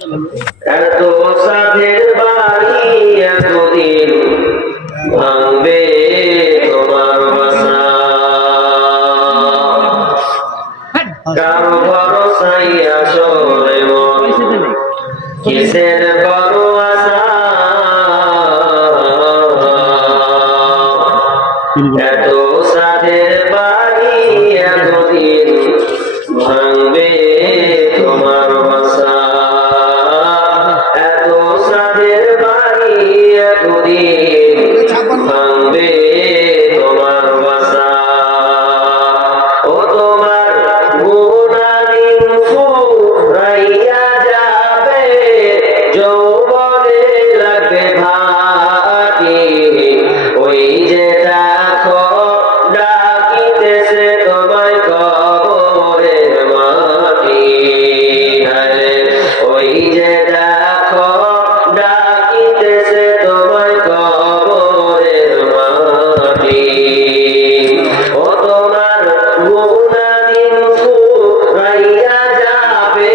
এত সাধের বাড়ি এতদিন ভাঙবে তোমার বাসা, কারো ভরসাই আসলে মন কিসের বড় আশা। এত সাধের বাড়ি এতদিন ভাঙবে তোমার বাসা, এত সাধের বাড়ি এতদিন ভাঙবে তোমার বাসা। ও তোমার গুণাদিন ফুরাইয়া যাবে, যৌবনে লাগবে ভাটি, ওই যে দেখো ডাকিতেছে তোমায় কবরের মাটি। ওই যে দেখো ডাকিতেছে তোমায় কবরের মাটি। ও তোমার গুণাদিন ফুরাইয়া যাবে,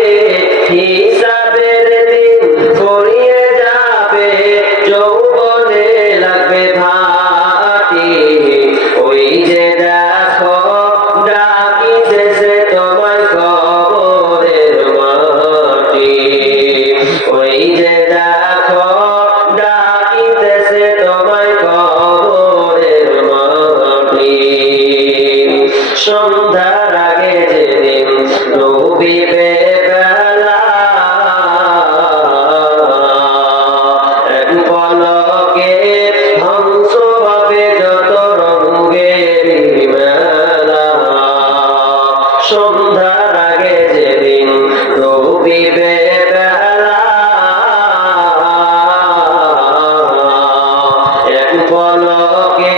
হিসাবের দিন গড়িয়ে যাবে, যৌবনে লাগবে ভাটি, ওই যে দেখো ডাকিতেছে তোমায় কবরের মাটি। ওই যে দেখো ডাকিতেছে তোমায় কবরের মাটি। সন্ধ্যার আগে যেদিন ডুবিবে বেলা, এক পলকে ধ্বংস হবে যত রঙের মেলা। সন্ধ্যার আগে যেদিন ডুবিবে বেলা, এক পলকে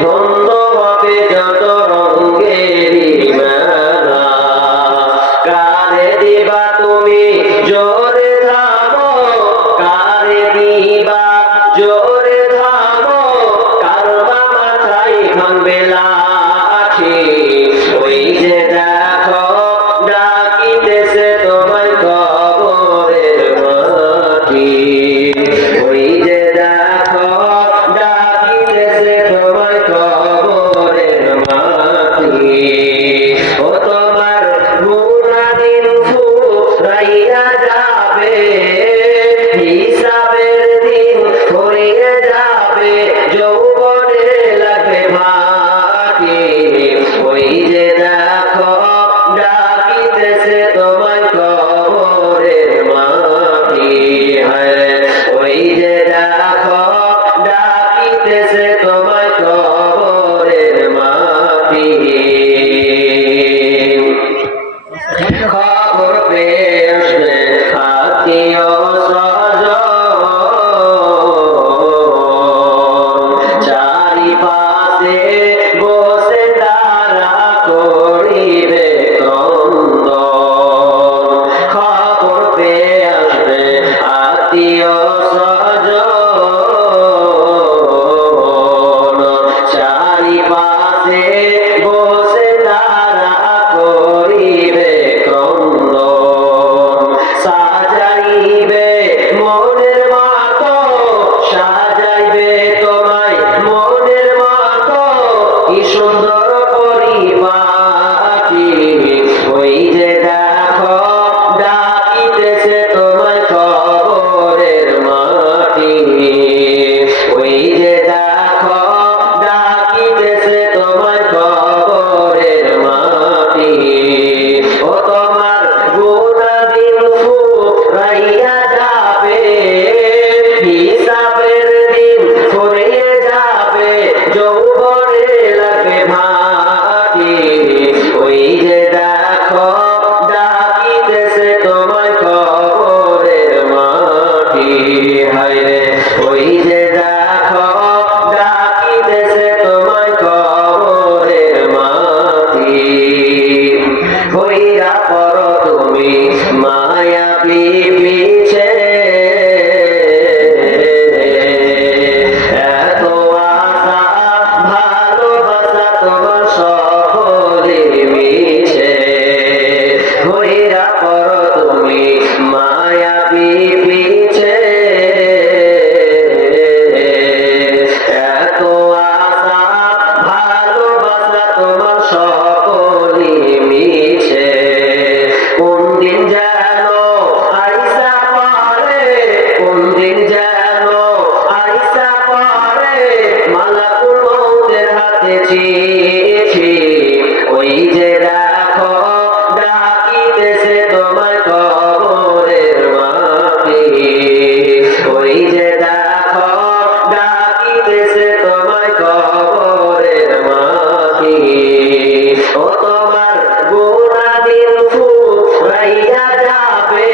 ধন্য হবে যত রঙের মেলা। কারে দিবা তুমি জোরে থামো, কারে দিবা জোরে থামো, কারবা মাথায় ভাঙবে লাঠি, ওই যে দেখো ডাকিতেছে তোমায় কবরের মাটি। ওই যে দেখো ডাকিতেছে তোমায় কবরের মাটি। ও তোমার গুণাদিন ফুরাইয়া যাবে, হিসাবের দিন ফুরিয়ে যাবে, যৌবনে লাগবে ভাটি, ওই যে দেখো ডাকিতেছে তোমায় কবরের মাটি। ওই যে দেখো ডাকিতেছে তোমায় কবরের মাটি। খবর পেয়ে আসবে আত্মীয় স্বজন, চারিপাশে বসে তারা করিবে ক্রন্দন। খবর পেয়ে আসবে আত্মীয় স্বজন, চারিপাশে বসে তারা করিবে ক্রন্দন। সাজাইবে মনের মতো, সাজাইবে তোমায় মনের মতো, কি সুন্দর পরিপাটি, ওই যে দেখো ডাকিতেছে তোমায় কবরের মাটি। ওই যে দেখো ডাকিতেছে তোমায় কবরের মাটি। ও তোমার গুণাদিন ফুরাইয়া যাবে, হিসাবের দিন ফুরিয়ে যাবে, যৌবনে লাগবে ভাটি, ওই যে দেখো ডাকিতেছে তোমায় কবরের মাটি। হায়রে ওই যে দেখো ডাকিতেছে তোমায় কবরের মাটি। হইয়া পড়ো তুমি মায়া পিছে, এত আশা ভালোবাসা তোমার সকলে মিছে। হইয়া পড়ো তুমি মায়া পিছে এত আশা ভালোবাসা তোমার সকলই মিছে কোন দিন যেন আইসা পারে কোন দিন যেন আইসা পারে মালাকুল মউতের হাতে চিঠি ওই যে দেখো ডাকিতেছে তোমার কবরের মাটি ওই যে দেখো ডাকিতেছে তোমার কবরের মাটি ও তোমার গুনাহ দিন ফুরাইয়া যাবে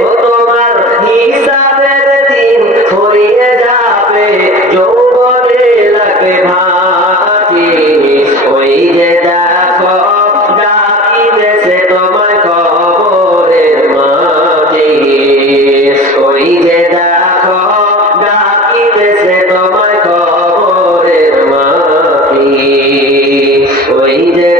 ও তোমার হিসাবের দিন ফুরিয়ে যাবে যৌবনে লাগবে ভাটি ওই যে দেখো ডাকিতেছে তোমার কবরের মাটি ওই যে দেখো ডাকিতেছে তোমার কবরের মাটি ওই যে